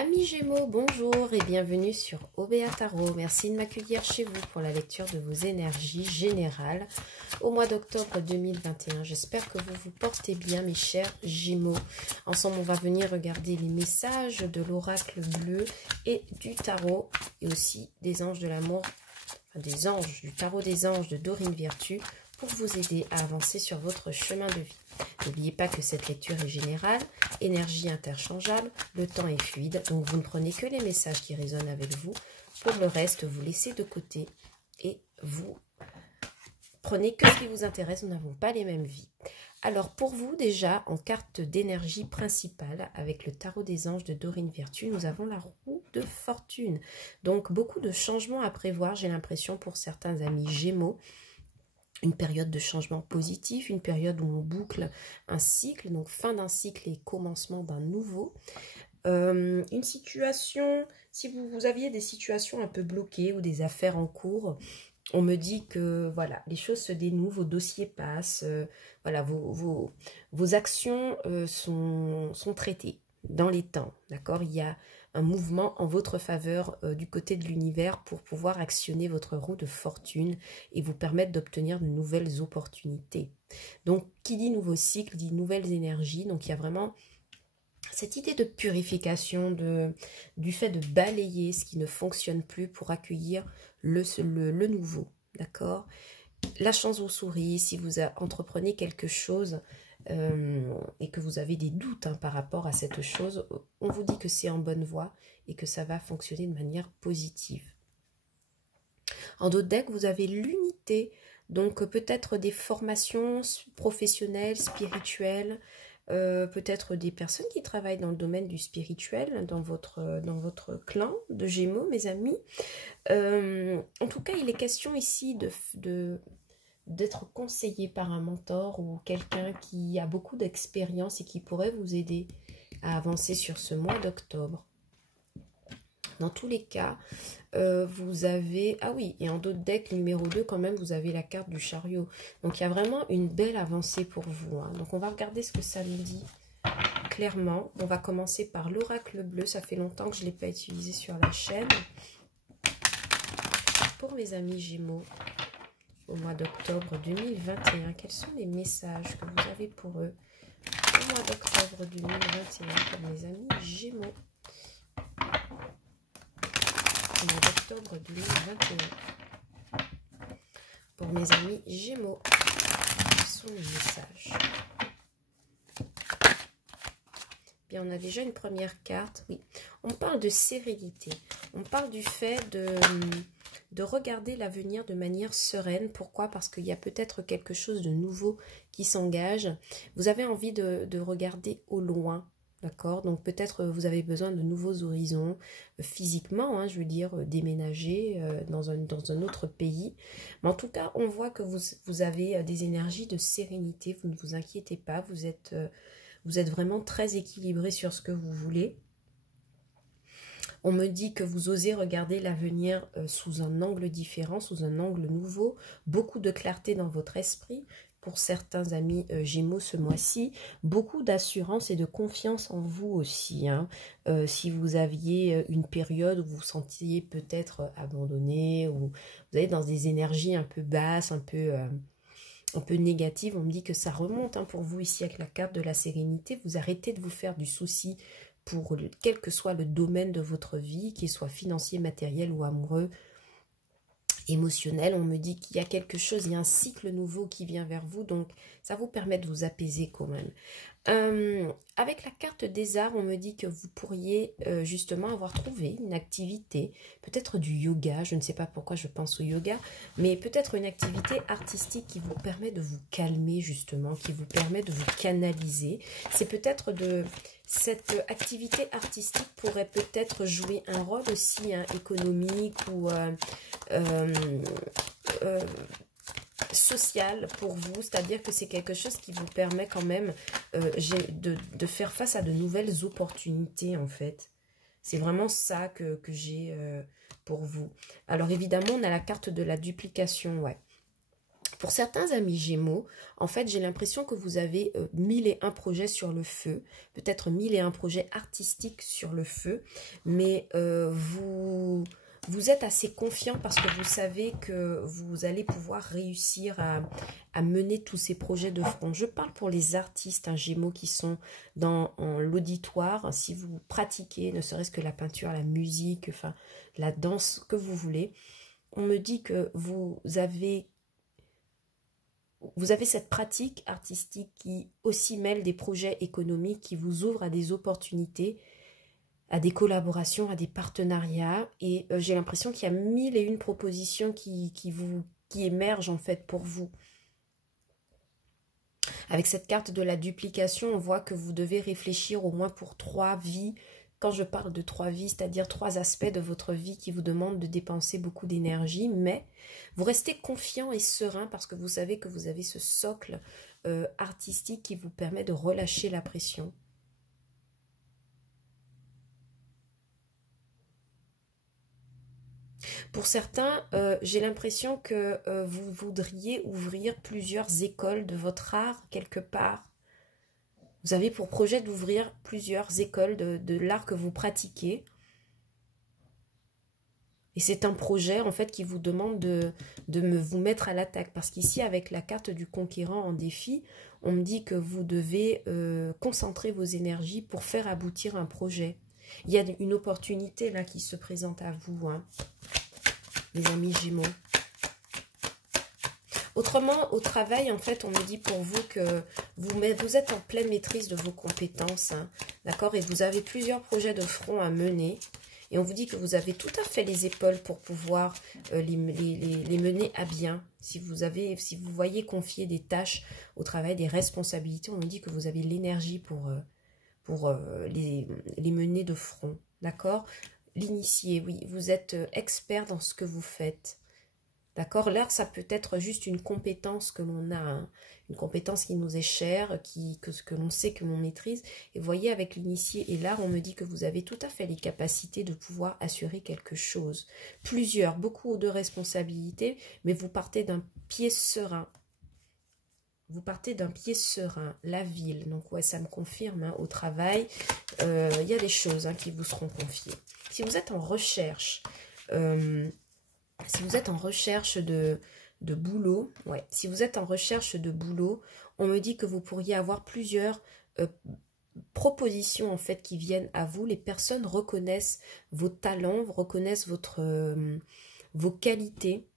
Amis Gémeaux, bonjour et bienvenue sur Obéa Tarot. Merci de m'accueillir chez vous pour la lecture de vos énergies générales au mois d'octobre 2021. J'espère que vous vous portez bien, mes chers Gémeaux. Ensemble, on va venir regarder les messages de l'oracle bleu et du tarot et aussi des anges de l'amour, des anges, du tarot des anges de Dorine Virtue pour vous aider à avancer sur votre chemin de vie. N'oubliez pas que cette lecture est générale, énergie interchangeable, le temps est fluide, donc vous ne prenez que les messages qui résonnent avec vous. Pour le reste, vous laissez de côté et vous prenez que ce qui vous intéresse. Nous n'avons pas les mêmes vies. Alors pour vous, déjà, en carte d'énergie principale, avec le tarot des anges de Dorine Virtue, nous avons la roue de fortune. Donc beaucoup de changements à prévoir, j'ai l'impression, pour certains amis Gémeaux. Une période de changement positif, une période où on boucle un cycle, donc fin d'un cycle et commencement d'un nouveau. Une situation, si vous aviez des situations un peu bloquées ou des affaires en cours, on me dit que voilà, les choses se dénouent, vos dossiers passent, voilà, vos actions sont traitées dans les temps, d'accord? Il y a un mouvement en votre faveur du côté de l'univers pour pouvoir actionner votre roue de fortune et vous permettre d'obtenir de nouvelles opportunités. Donc, qui dit nouveau cycle, dit nouvelles énergies. Donc, il y a vraiment cette idée de purification, du fait de balayer ce qui ne fonctionne plus pour accueillir le nouveau, d'accord? La chance vous sourit, si vous entreprenez quelque chose et que vous avez des doutes par rapport à cette chose, on vous dit que c'est en bonne voie et que ça va fonctionner de manière positive. En d'autres decks, vous avez l'unité, donc peut-être des formations professionnelles, spirituelles, peut-être des personnes qui travaillent dans le domaine du spirituel, dans votre clan de Gémeaux, mes amis. En tout cas, il est question ici d'être conseillé par un mentor ou quelqu'un qui a beaucoup d'expérience et qui pourrait vous aider à avancer sur ce mois d'octobre. Dans tous les cas, vous avez... Ah oui, et en d'autres decks, numéro 2, quand même, vous avez la carte du chariot. Donc, il y a vraiment une belle avancée pour vous. Hein. Donc, on va regarder ce que ça nous dit clairement. On va commencer par l'oracle bleu. Ça fait longtemps que je ne l'ai pas utilisé sur la chaîne. Pour mes amis Gémeaux, au mois d'octobre 2021, quels sont les messages que vous avez pour eux au mois d'octobre 2021 pour mes amis Gémeaux? Au mois d'octobre 2021 pour mes amis Gémeaux, quels sont les messages? Bien, on a déjà une première carte. Oui, on parle de sérénité. On parle du fait de regarder l'avenir de manière sereine. Pourquoi? Parce qu'il y a peut-être quelque chose de nouveau qui s'engage. Vous avez envie de regarder au loin, d'accord? Donc peut-être vous avez besoin de nouveaux horizons physiquement, hein, je veux dire déménager dans un autre pays. Mais en tout cas, on voit que vous avez des énergies de sérénité. Vous ne vous inquiétez pas, vous êtes vraiment très équilibré sur ce que vous voulez. On me dit que vous osez regarder l'avenir sous un angle différent, sous un angle nouveau. Beaucoup de clarté dans votre esprit. Pour certains amis Gémeaux ce mois-ci, beaucoup d'assurance et de confiance en vous aussi. Hein. Si vous aviez une période où vous vous sentiez peut-être abandonné, ou vous êtes dans des énergies un peu basses, un peu négatives, on me dit que ça remonte hein, pour vous ici avec la carte de la sérénité. Vous arrêtez de vous faire du souci pour quel que soit le domaine de votre vie, qu'il soit financier, matériel ou amoureux, émotionnel. On me dit qu'il y a quelque chose, il y a un cycle nouveau qui vient vers vous, donc ça vous permet de vous apaiser quand même. Avec la carte des arts, on me dit que vous pourriez justement avoir trouvé une activité, peut-être du yoga, je ne sais pas pourquoi je pense au yoga, mais peut-être une activité artistique qui vous permet de vous calmer justement, qui vous permet de vous canaliser. C'est peut-être cette activité artistique pourrait peut-être jouer un rôle aussi hein, économique ou social pour vous, c'est-à-dire que c'est quelque chose qui vous permet quand même de faire face à de nouvelles opportunités en fait. C'est vraiment ça que j'ai pour vous. Alors évidemment, on a la carte de la duplication, ouais. Pour certains amis Gémeaux, en fait, j'ai l'impression que vous avez 1001 projets sur le feu, peut-être 1001 projets artistiques sur le feu, mais vous êtes assez confiant parce que vous savez que vous allez pouvoir réussir à mener tous ces projets de front. Je parle pour les artistes Gémeaux qui sont dans l'auditoire. Si vous pratiquez, ne serait-ce que la peinture, la musique, enfin la danse, que vous voulez, on me dit que vous avez cette pratique artistique qui aussi mêle des projets économiques, qui vous ouvre à des opportunités, à des collaborations, à des partenariats. Et j'ai l'impression qu'il y a 1001 propositions qui émergent en fait pour vous. Avec cette carte de la duplication, on voit que vous devez réfléchir au moins pour 3 vies. Quand je parle de 3 vies, c'est-à-dire 3 aspects de votre vie qui vous demandent de dépenser beaucoup d'énergie, mais vous restez confiant et serein parce que vous savez que vous avez ce socle artistique qui vous permet de relâcher la pression. Pour certains, j'ai l'impression que vous voudriez ouvrir plusieurs écoles de votre art quelque part. Vous avez pour projet d'ouvrir plusieurs écoles de l'art que vous pratiquez. Et c'est un projet en fait qui vous demande de vous mettre à l'attaque. Parce qu'ici, avec la carte du conquérant en défi, on me dit que vous devez concentrer vos énergies pour faire aboutir un projet. Il y a une opportunité là qui se présente à vous, hein, les amis Gémeaux. Autrement, au travail, en fait, on me dit pour vous que vous êtes en pleine maîtrise de vos compétences, hein, d'accord? Et vous avez plusieurs projets de front à mener. Et on vous dit que vous avez tout à fait les épaules pour pouvoir les mener à bien. Si vous voyez confier des tâches au travail, des responsabilités, on nous dit que vous avez l'énergie pour les mener de front, d'accord? L'initié, oui, vous êtes expert dans ce que vous faites. D'accord? L'art, ça peut être juste une compétence que l'on a, hein, une compétence qui nous est chère, que l'on sait, que l'on maîtrise. Et vous voyez, avec l'initié et l'art, on me dit que vous avez tout à fait les capacités de pouvoir assurer quelque chose. Beaucoup de responsabilités, mais vous partez d'un pied serein. Vous partez d'un pied serein, la ville. Donc, ouais, ça me confirme, hein, au travail, il y a des choses, hein, qui vous seront confiées. Si vous êtes en recherche... si vous êtes en recherche de boulot, ouais, si vous êtes en recherche de boulot, on me dit que vous pourriez avoir plusieurs propositions en fait qui viennent à vous. Les personnes reconnaissent vos talents, reconnaissent vos qualités,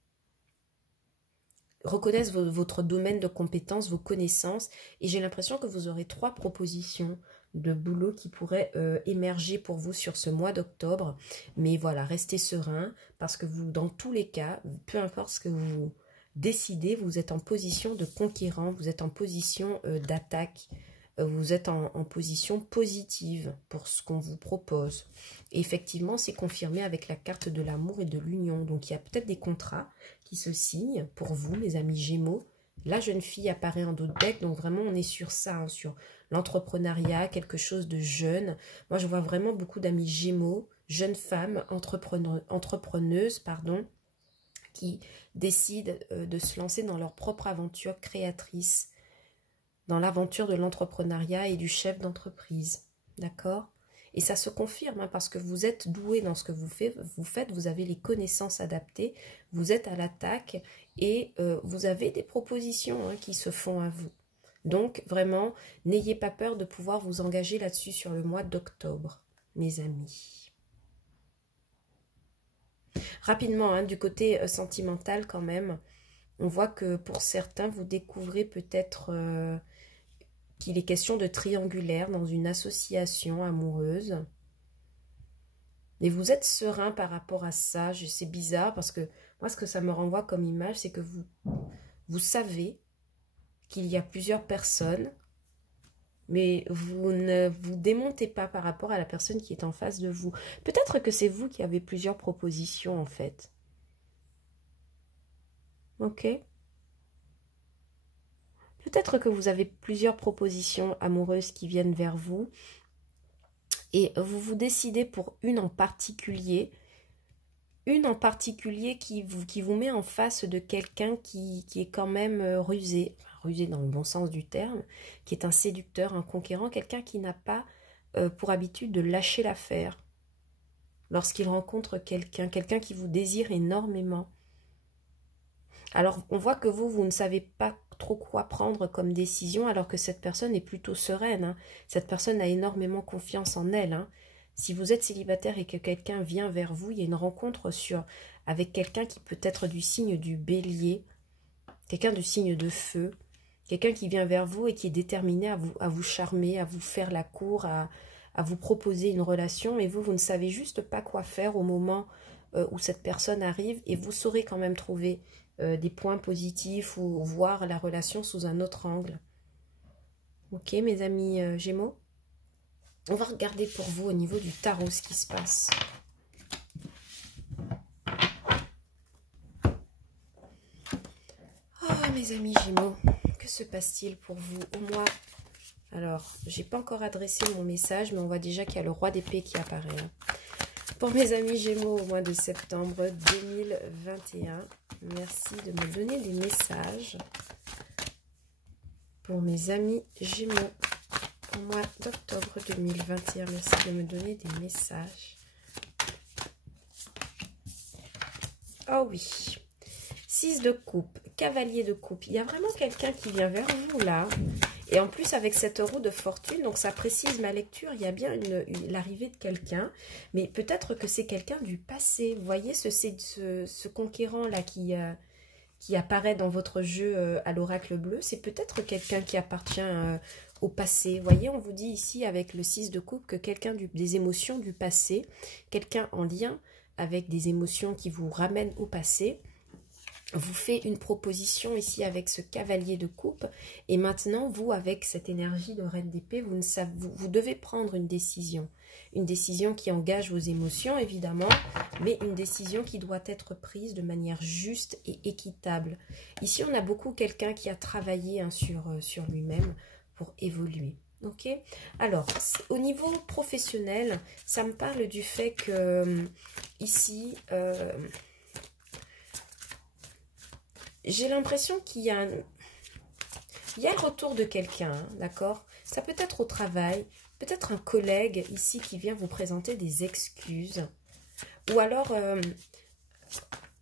reconnaissent votre domaine de compétences, vos connaissances. Et j'ai l'impression que vous aurez 3 propositions de boulot qui pourrait émerger pour vous sur ce mois d'octobre. Mais voilà, restez serein parce que vous, dans tous les cas, peu importe ce que vous décidez, vous êtes en position de conquérant, vous êtes en position d'attaque, vous êtes en position positive pour ce qu'on vous propose. Et effectivement, c'est confirmé avec la carte de l'amour et de l'union. Donc, il y a peut-être des contrats qui se signent pour vous, les amis Gémeaux. La jeune fille apparaît en dos de bec, donc vraiment on est sur ça, hein, sur l'entrepreneuriat, quelque chose de jeune. Moi je vois vraiment beaucoup d'amis Gémeaux, jeunes femmes entrepreneuses, qui décident de se lancer dans leur propre aventure créatrice, dans l'aventure de l'entrepreneuriat et du chef d'entreprise, d'accord? Et ça se confirme, hein, parce que vous êtes doué dans ce que vous faites, vous avez les connaissances adaptées, vous êtes à l'attaque et vous avez des propositions, hein, qui se font à vous. Donc, vraiment, n'ayez pas peur de pouvoir vous engager là-dessus sur le mois d'octobre, mes amis. Rapidement, hein, du côté sentimental quand même, on voit que pour certains, vous découvrez peut-être... qu'il est question de triangulaire dans une association amoureuse. Et vous êtes serein par rapport à ça. C'est bizarre parce que moi, ce que ça me renvoie comme image, c'est que vous savez qu'il y a plusieurs personnes, mais vous ne vous démontez pas par rapport à la personne qui est en face de vous. Peut-être que c'est vous qui avez plusieurs propositions, en fait. Ok ? Peut-être que vous avez plusieurs propositions amoureuses qui viennent vers vous et vous vous décidez pour une en particulier une en particulier qui vous met en face de quelqu'un qui est quand même rusé, enfin, rusé dans le bon sens du terme, qui est un séducteur, un conquérant, quelqu'un qui n'a pas pour habitude de lâcher l'affaire lorsqu'il rencontre quelqu'un, quelqu'un qui vous désire énormément. Alors, on voit que vous ne savez pas trop quoi prendre comme décision, alors que cette personne est plutôt sereine, hein. Cette personne a énormément confiance en elle, hein. Si vous êtes célibataire et que quelqu'un vient vers vous, il y a une rencontre avec quelqu'un qui peut être du signe du bélier, quelqu'un du signe de feu, quelqu'un qui vient vers vous et qui est déterminé à vous charmer, à vous faire la cour, à vous proposer une relation, et vous ne savez juste pas quoi faire au moment où cette personne arrive, et vous saurez quand même trouver des points positifs ou voir la relation sous un autre angle. Ok, mes amis Gémeaux? On va regarder pour vous au niveau du tarot ce qui se passe. Oh, mes amis Gémeaux, que se passe-t-il pour vous au mois? Alors, j'ai pas encore adressé mon message, mais on voit déjà qu'il y a le roi d'épée qui apparaît. Pour mes amis Gémeaux au mois de septembre 2021, merci de me donner des messages. Pour mes amis Gémeaux au mois d'octobre 2021, merci de me donner des messages. Oh oui, 6 de coupe, cavalier de coupe. Il y a vraiment quelqu'un qui vient vers vous là. Et en plus, avec cette roue de fortune, donc ça précise ma lecture, il y a bien l'arrivée de quelqu'un. Mais peut-être que c'est quelqu'un du passé. Vous voyez ce conquérant-là qui apparaît dans votre jeu à l'oracle bleu. C'est peut-être quelqu'un qui appartient au passé. Vous voyez, on vous dit ici avec le 6 de coupe que quelqu'un des émotions du passé, quelqu'un en lien avec des émotions qui vous ramènent au passé, vous fait une proposition ici avec ce cavalier de coupe, et maintenant vous, avec cette énergie de reine d'épée, vous devez prendre une décision qui engage vos émotions évidemment, mais une décision qui doit être prise de manière juste et équitable. Ici on a beaucoup quelqu'un qui a travaillé sur lui-même pour évoluer. Ok, alors au niveau professionnel, ça me parle du fait que ici j'ai l'impression qu'il y a le retour de quelqu'un, hein, d'accord? Ça peut être au travail, peut-être un collègue ici qui vient vous présenter des excuses. Ou alors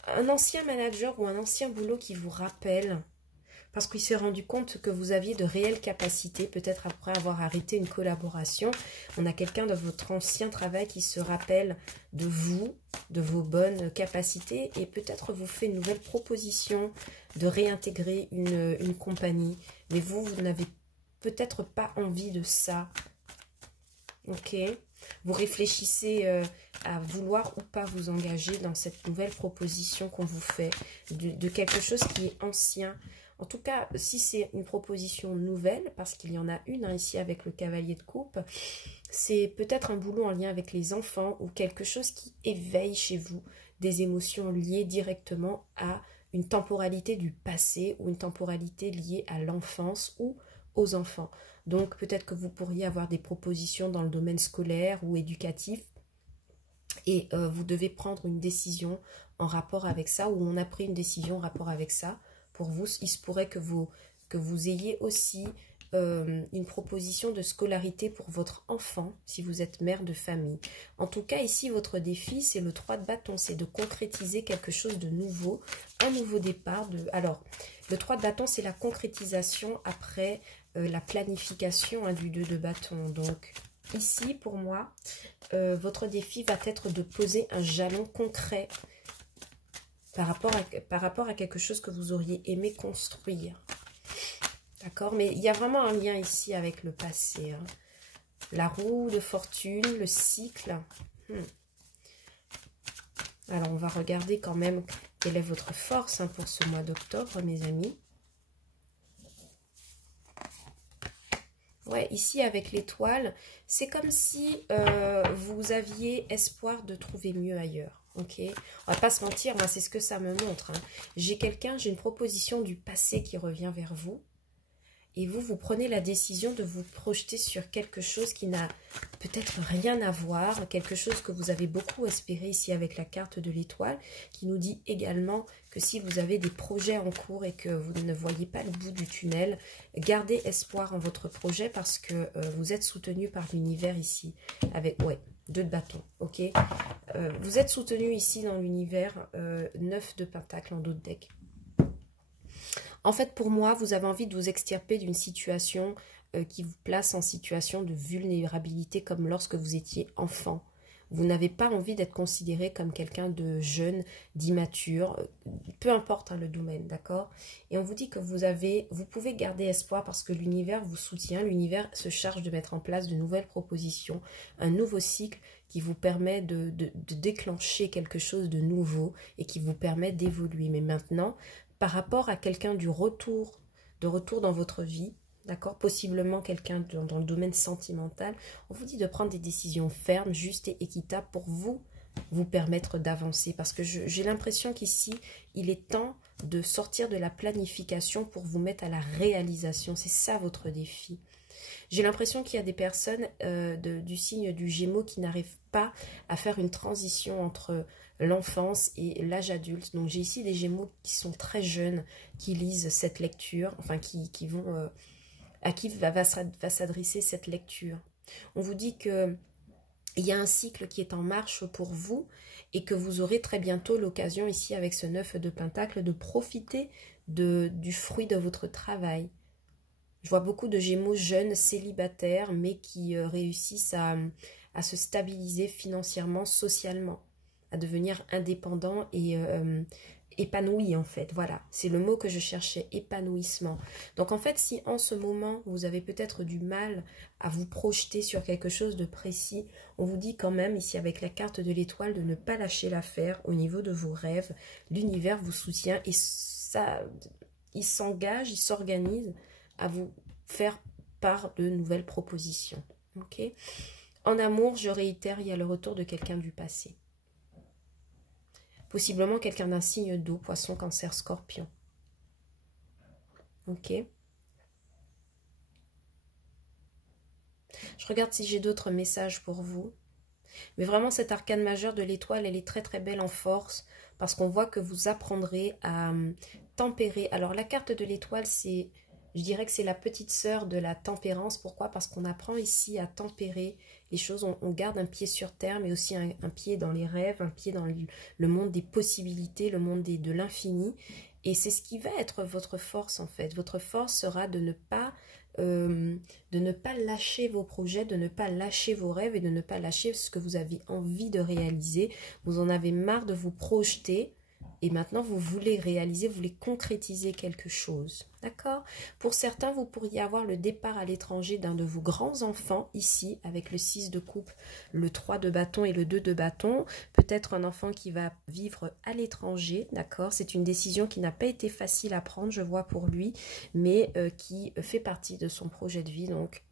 un ancien manager ou un ancien boulot qui vous rappelle, parce qu'il s'est rendu compte que vous aviez de réelles capacités, peut-être après avoir arrêté une collaboration. On a quelqu'un de votre ancien travail qui se rappelle de vous, de vos bonnes capacités, et peut-être vous fait une nouvelle proposition de réintégrer une compagnie. Mais vous n'avez peut-être pas envie de ça. Ok? Vous réfléchissez à vouloir ou pas vous engager dans cette nouvelle proposition qu'on vous fait, de quelque chose qui est ancien. En tout cas, si c'est une proposition nouvelle, parce qu'il y en a une ici avec le cavalier de coupe, c'est peut-être un boulot en lien avec les enfants ou quelque chose qui éveille chez vous des émotions liées directement à une temporalité du passé ou une temporalité liée à l'enfance ou aux enfants. Donc peut-être que vous pourriez avoir des propositions dans le domaine scolaire ou éducatif, et vous devez prendre une décision en rapport avec ça, ou on a pris une décision en rapport avec ça. Pour vous, il se pourrait que vous ayez aussi une proposition de scolarité pour votre enfant, si vous êtes mère de famille. En tout cas, ici, votre défi, c'est le 3 de bâton, c'est de concrétiser quelque chose de nouveau, un nouveau départ. Alors, le 3 de bâton, c'est la concrétisation après la planification du 2 de bâton. Donc, ici, pour moi, votre défi va être de poser un jalon concret par rapport à quelque chose que vous auriez aimé construire. D'accord? Mais il y a vraiment un lien ici avec le passé, hein. La roue de fortune, le cycle. Alors, on va regarder quand même quelle est votre force, hein, pour ce mois d'octobre, mes amis. Ouais, ici, avec l'étoile, c'est comme si vous aviez espoir de trouver mieux ailleurs. Ok, on va pas se mentir, moi c'est ce que ça me montre, hein. J'ai une proposition du passé qui revient vers vous, et vous prenez la décision de vous projeter sur quelque chose qui n'a peut-être rien à voir, quelque chose que vous avez beaucoup espéré ici avec la carte de l'étoile, qui nous dit également que si vous avez des projets en cours et que vous ne voyez pas le bout du tunnel, gardez espoir en votre projet parce que vous êtes soutenu par l'univers ici, avec 2 de bâton, ok. Vous êtes soutenu ici dans l'univers 9 de pentacle en dos de deck. En fait, pour moi, vous avez envie de vous extirper d'une situation qui vous place en situation de vulnérabilité comme lorsque vous étiez enfant. Vous n'avez pas envie d'être considéré comme quelqu'un de jeune, d'immature, peu importe le domaine, d'accord? Et on vous dit que vous pouvez garder espoir parce que l'univers vous soutient, l'univers se charge de mettre en place de nouvelles propositions, un nouveau cycle qui vous permet de déclencher quelque chose de nouveau et qui vous permet d'évoluer. Mais maintenant, par rapport à quelqu'un de retour dans votre vie, d'accord, possiblement quelqu'un dans le domaine sentimental, on vous dit de prendre des décisions fermes, justes et équitables pour vous permettre d'avancer. Parce que j'ai l'impression qu'ici, il est temps de sortir de la planification pour vous mettre à la réalisation. C'est ça votre défi. J'ai l'impression qu'il y a des personnes du signe du Gémeaux qui n'arrivent pas à faire une transition entre l'enfance et l'âge adulte. Donc j'ai ici des Gémeaux qui sont très jeunes, qui lisent cette lecture, enfin qui vont... à qui va s'adresser cette lecture. On vous dit que il y a un cycle qui est en marche pour vous et que vous aurez très bientôt l'occasion ici avec ce 9 de pentacle de profiter du fruit de votre travail. Je vois beaucoup de Gémeaux jeunes, célibataires, mais qui réussissent à se stabiliser financièrement, socialement, à devenir indépendants et épanoui en fait, voilà, c'est le mot que je cherchais, épanouissement. Donc en fait, si en ce moment, vous avez peut-être du mal à vous projeter sur quelque chose de précis, on vous dit quand même, ici avec la carte de l'étoile, de ne pas lâcher l'affaire au niveau de vos rêves. L'univers vous soutient et ça, il s'engage, il s'organise à vous faire part de nouvelles propositions, ok. En amour, je réitère, il y a le retour de quelqu'un du passé. Possiblement quelqu'un d'un signe d'eau, poisson, cancer, scorpion. Ok. Je regarde si j'ai d'autres messages pour vous. Mais vraiment, cette arcane majeure de l'étoile, elle est très très belle en force. Parce qu'on voit que vous apprendrez à tempérer. Alors la carte de l'étoile, c'est... Je dirais que c'est la petite sœur de la tempérance. Pourquoi? Parce qu'on apprend ici à tempérer les choses. On garde un pied sur terre, mais aussi un pied dans les rêves, un pied dans le monde des possibilités, le monde de l'infini. Et c'est ce qui va être votre force en fait. Votre force sera de ne pas lâcher vos projets, de ne pas lâcher vos rêves et de ne pas lâcher ce que vous avez envie de réaliser. Vous en avez marre de vous projeter. Et maintenant, vous voulez réaliser, vous voulez concrétiser quelque chose. D'accord? Pour certains, vous pourriez avoir le départ à l'étranger d'un de vos grands-enfants, ici, avec le 6 de coupe, le 3 de bâton et le 2 de bâton. Peut-être un enfant qui va vivre à l'étranger, d'accord? C'est une décision qui n'a pas été facile à prendre, je vois pour lui, mais qui fait partie de son projet de vie, donc...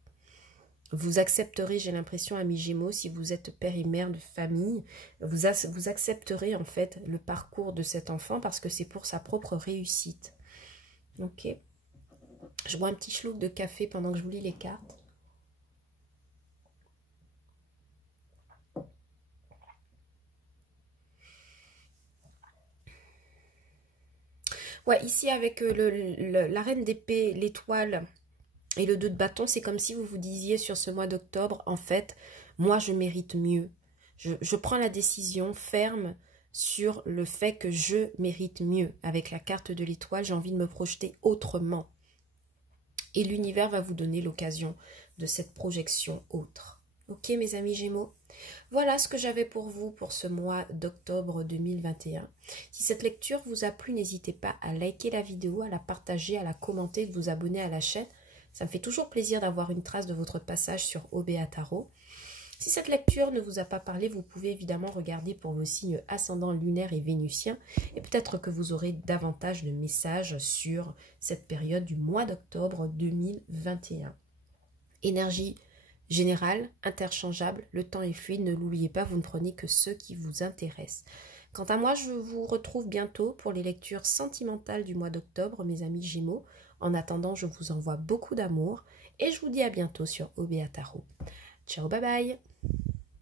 Vous accepterez, j'ai l'impression, amis Gémeaux, si vous êtes père et mère de famille, vous accepterez en fait le parcours de cet enfant parce que c'est pour sa propre réussite. Ok. Je bois un petit schluck de café pendant que je vous lis les cartes. Ouais, ici avec la reine d'épée, l'étoile... Et le 2 de bâton, c'est comme si vous vous disiez sur ce mois d'octobre, en fait, moi je mérite mieux. Je prends la décision ferme sur le fait que je mérite mieux. Avec la carte de l'étoile, j'ai envie de me projeter autrement. Et l'univers va vous donner l'occasion de cette projection autre. Ok mes amis Gémeaux? Voilà ce que j'avais pour vous pour ce mois d'octobre 2021. Si cette lecture vous a plu, n'hésitez pas à liker la vidéo, à la partager, à la commenter, de vous abonner à la chaîne. Ça me fait toujours plaisir d'avoir une trace de votre passage sur OBA Tarot. Si cette lecture ne vous a pas parlé, vous pouvez évidemment regarder pour vos signes ascendants lunaires et vénusiens. Et peut-être que vous aurez davantage de messages sur cette période du mois d'octobre 2021. Énergie générale, interchangeable, le temps est fluide, ne l'oubliez pas, vous ne prenez que ceux qui vous intéressent. Quant à moi, je vous retrouve bientôt pour les lectures sentimentales du mois d'octobre, mes amis Gémeaux. En attendant, je vous envoie beaucoup d'amour et je vous dis à bientôt sur OBA Tarot. Ciao, bye bye!